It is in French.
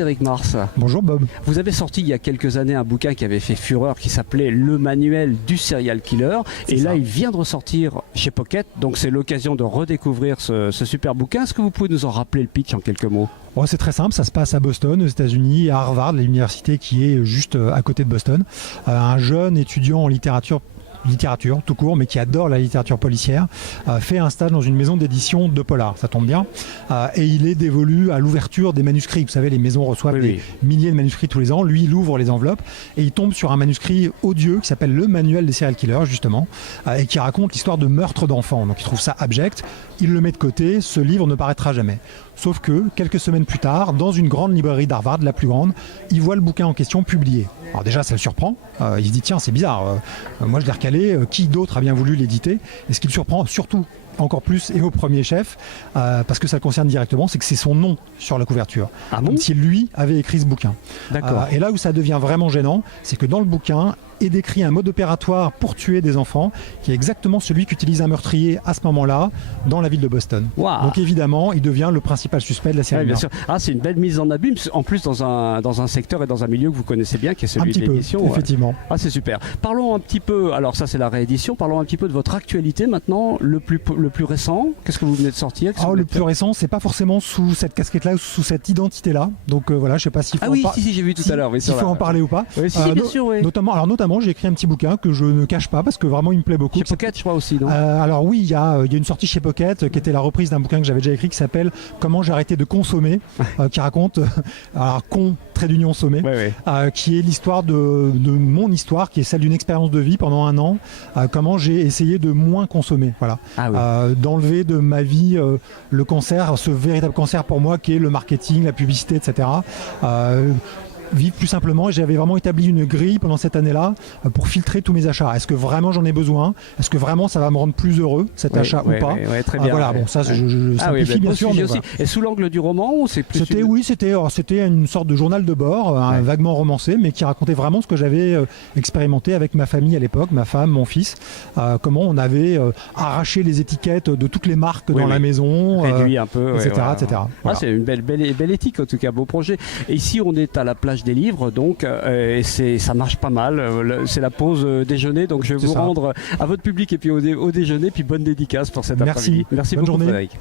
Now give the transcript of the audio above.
Frédéric Mars. Bonjour Bob. Vous avez sorti il y a quelques années un bouquin qui avait fait fureur qui s'appelait Le manuel du serial killer. Et là, il vient de ressortir chez Pocket. Donc c'est l'occasion de redécouvrir ce super bouquin. Est-ce que vous pouvez nous en rappeler le pitch en quelques mots? C'est très simple, ça se passe à Boston, aux États-Unis, à Harvard, l'université qui est juste à côté de Boston. Un jeune étudiant en littérature tout court, mais qui adore la littérature policière, fait un stage dans une maison d'édition de polar, ça tombe bien, et il est dévolu à l'ouverture des manuscrits. Vous savez, les maisons reçoivent des milliers de manuscrits tous les ans. Lui, il ouvre les enveloppes et il tombe sur un manuscrit odieux qui s'appelle Le manuel des serial killers, justement, et qui raconte l'histoire de meurtres d'enfants. Donc il trouve ça abject, il le met de côté, ce livre ne paraîtra jamais. Sauf que, quelques semaines plus tard, dans une grande librairie d'Harvard, la plus grande, il voit le bouquin en question publié. Alors déjà, ça le surprend. Il se dit, tiens, c'est bizarre. Moi, je l'ai recalé. Qui d'autre a bien voulu l'éditer? Et ce qui le surprend, surtout, encore plus, et au premier chef, parce que ça le concerne directement, c'est que c'est son nom sur la couverture. Comme si lui avait écrit ce bouquin. Et là où ça devient vraiment gênant, c'est que dans le bouquin est décrit un mode opératoire pour tuer des enfants, qui est exactement celui qu'utilise un meurtrier à ce moment-là dans la ville de Boston. Donc évidemment, il devient le principal suspect de la série. Bien sûr. C'est une belle mise en abîme, en plus dans un secteur et dans un milieu que vous connaissez bien, qui est celui de l'édition. Effectivement. C'est super. Parlons un petit peu, alors ça c'est la réédition, parlons un petit peu de votre actualité maintenant, le plus récent. Qu'est-ce que vous venez de sortir? Le plus récent, c'est pas forcément sous cette casquette-là ou sous cette identité-là. Donc voilà, je sais pas s'il faut si, j'ai vu tout à l'heure. S'il faut en parler ou pas. Bien sûr, Notamment, j'ai écrit un petit bouquin que je ne cache pas parce que vraiment il me plaît beaucoup. Chez Pocket, je crois aussi, non? Alors oui, il y a une sortie chez Pocket qui était la reprise d'un bouquin que j'avais déjà écrit qui s'appelle Comment j'ai arrêté de consommer, qui raconte, trait d'union sommet, qui est l'histoire de mon histoire, qui est celle d'une expérience de vie pendant un an, comment j'ai essayé de moins consommer, d'enlever de ma vie le cancer, ce véritable cancer pour moi qui est le marketing, la publicité, etc. Vivre plus simplement, et j'avais vraiment établi une grille pendant cette année-là pour filtrer tous mes achats. Est-ce que vraiment j'en ai besoin? Est-ce que vraiment ça va me rendre plus heureux cet achat ou pas? Très bien. Je simplifie bien sûr. Mais et sous l'angle du roman ou c'est plus c'était une sorte de journal de bord, vaguement romancé, mais qui racontait vraiment ce que j'avais expérimenté avec ma famille à l'époque, ma femme, mon fils, comment on avait arraché les étiquettes de toutes les marques dans la maison, réduit un peu, etc. C'est une belle éthique en tout cas, beau projet. Et ici on est à la plage des livres, donc et ça marche pas mal. C'est la pause déjeuner, donc je vais vous rendre à votre public et puis au déjeuner, puis bonne dédicace pour cet après-midi. Merci Beaucoup, journée. Frédéric.